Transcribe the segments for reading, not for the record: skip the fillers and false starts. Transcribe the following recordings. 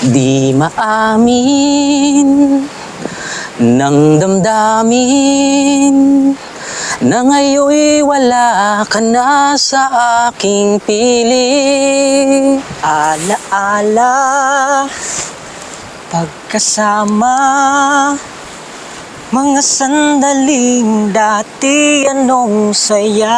Di maamin ng damdamin na ngayon'y wala ka na sa aking piling. Alaala, pagkasama, mga sandaling dati anong saya.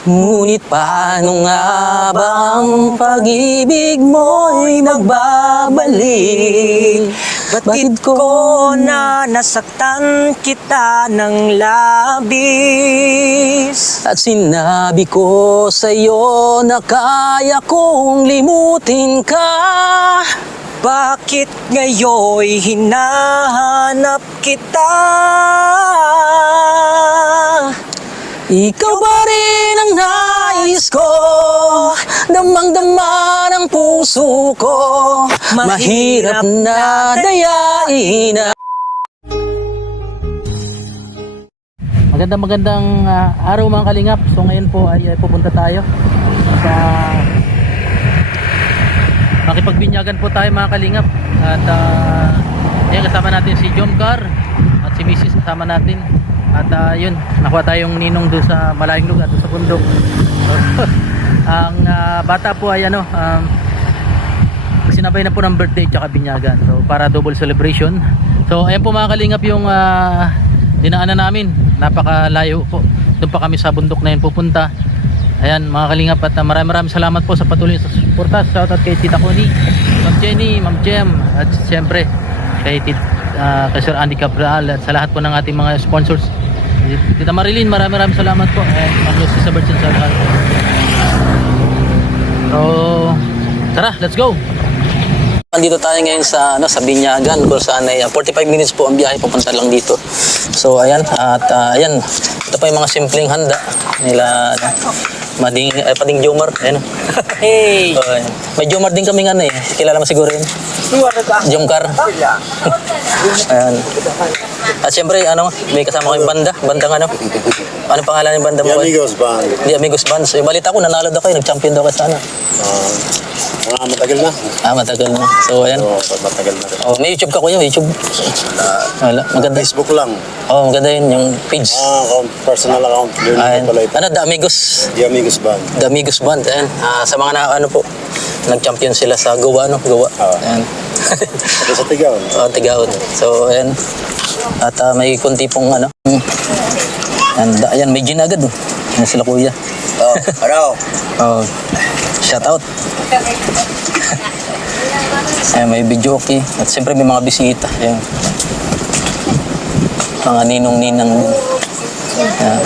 Ngunit paano nga ba ang pag-ibig mo'y magbabalik? Batid ko na nasaktan kita ng labis. At sinabi ko sa'yo na kaya kong limutin ka. Bakit ngayon'y hinahanap kita? Ikaw ba rin ang nais ko? Damang-dama ng puso ko. Mahirap na dayain na. Magandang araw mga kalingap. So ngayon po ay pupunta tayo sa makipagbinyagan po tayo mga kalingap. At yan, kasama natin si Jomcar at si Mrs. kasama natin. At yun, nakuha tayong ninong doon sa malayong lugar, doon sa bundok. Ang bata po ay sinabay na po ng birthday tsaka binyagan. So para double celebration. So ayan po mga kalingap yung dinaanan namin. Napakalayo po. Doon pa kami sa bundok na yun pupunta. Ayan mga kalingap, at maraming salamat po sa patuloy sa suporta. Shoutout kay Tita Connie, Ma'am Jenny, Ma'am Jem, at siyempre kay Sir Andy Cabral at sa lahat po ng ating mga sponsors. Tita Marilyn, maraming salamat po. Ma'am Lucy sa Birds and Circle. So tara, let's go. Nandito tayo ngayon sa sa Binyagan, kung saan ay 45 minutes po ang biyahe papunta lang dito. So ayan, at ayan, ito pa yung mga simpleng handa nila Pading Jomar, ayan. Hey! So, ayan. May Jomar din kaming kilala mo siguro yun. Jomcar. Ayan. At siyempre, may kasama ko yung bandang ano pangalan ng banda mo? The Amigos Band. The Amigos Band. So, yung balita ko, nanalo daw kayo, nag-champion daw kayo sana. Matagal na. Matagal na. So, ayan. Matagal na. May YouTube ka kuya, YouTube. Wala, maganda. Facebook lang. Maganda yun, yung page. Personal account. Ayan. The Amigos. The Amigos Band. The Amigos Band. Ayan. Sa mga po, nag-champion sila sa Goa, Goa. Ayan. Ito sa Tigaon. Tigaon. So, ayan. At may kunti pong ayan, may gin agad. Ayan sila kuya. Hello. Shout out. Ayan, may video okay. At siyempre may mga bisita. Ayan. Mga ninong-ninang. Ayan.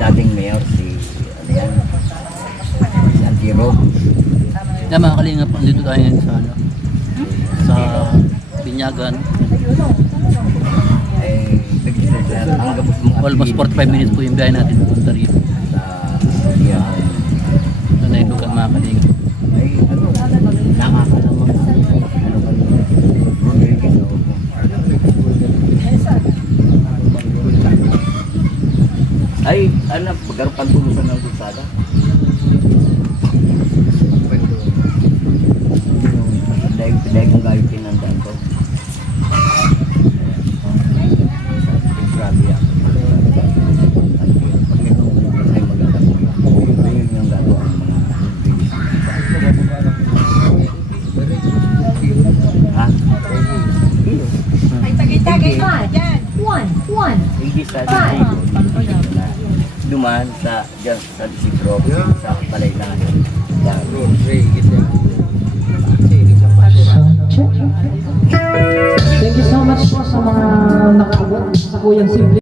Dating mayor si ano yan, si Antiro. Yan mga kalingap, dito tayo ngayon sa ano, sa Binyagan. Hanggang gusto mong Almost 45 minutes po yung biyahe natin pupunta rito. sa yan. Ano na yung lugar mga kalingap. Ay ano, nakakalamang ay ano, pagkaroon pantulusan ng bulsada. Pinay kong gayong pinandaan ko. Grabe yan. Pag mayroong ay maganda po yan. Yun yung gagawa ng mga ha? Iyo. Tagay pa, dyan. One. Hindi sa duman sa dyan sa Isidro sa Palay na Thank you so much po sa mga nakaabot sa Kuyang Simple.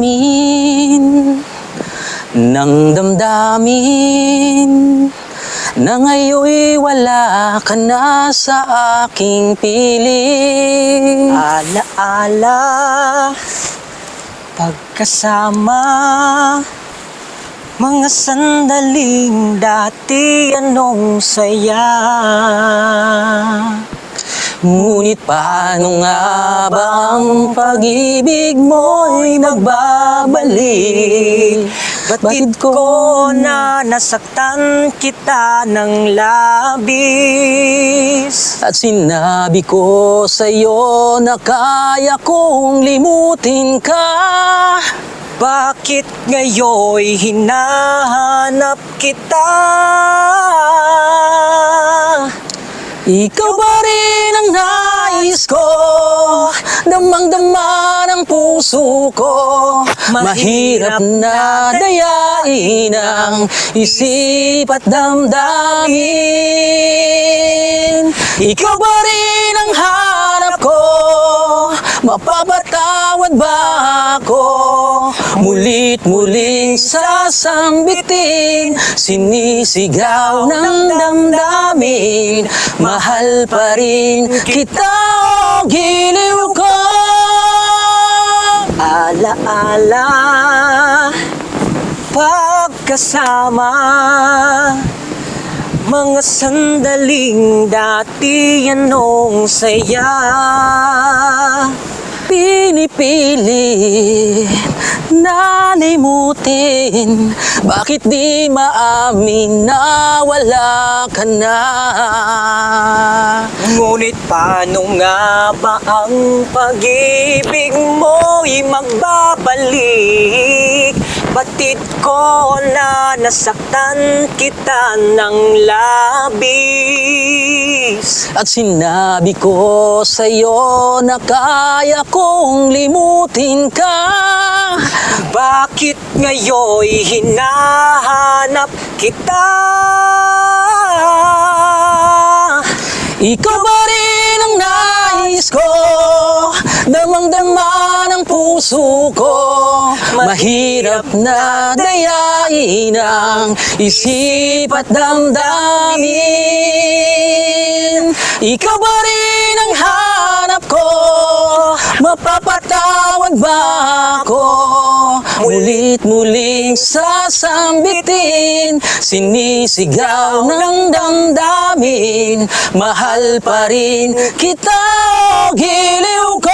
damdamin ng damdamin na ngayon'y wala ka na sa aking piling. Alaala, pagkasama, mga sandaling dati anong saya. Ngunit paano nga ba ang pag-ibig mo'y nagbabalik? Batid ko na nasaktan kita ng labis. At sinabi ko sa'yo na kaya kong limutin ka. Bakit ngayon'y hinahanap kita? Ikaw ba rin ang nais ko? Damang-dama ng puso ko. Mahirap na dayain ang isip at damdamin. Ikaw ba rin ang hanap ko? Mapapatawad ba ako? Mulit-muling sasambitin, sinisigaw ng damdamin. Mahal pa rin kita, o giliw ko. Alaala, pagkasama, mga sandaling dati anong saya. Pinipilit na limutin, bakit di maamin na wala ka na? Ngunit paano nga ba ang pag-ibig mo'y magbabalik? Batid ko na nasaktan kita ng labis. At sinabi ko sa'yo na kaya kong limutin ka. Bakit ngayon'y hinahanap kita? Ikaw ba rin ang nais ko? Damang-dama ng puso ko. Mahirap na dayain ang isip at damdamin. Ikaw ba rin ang hanap ko? Mapapatawad ba ako? Mulit-muling sasambitin, sinisigaw ng damdamin. Mahal pa rin kita, o giliw ko.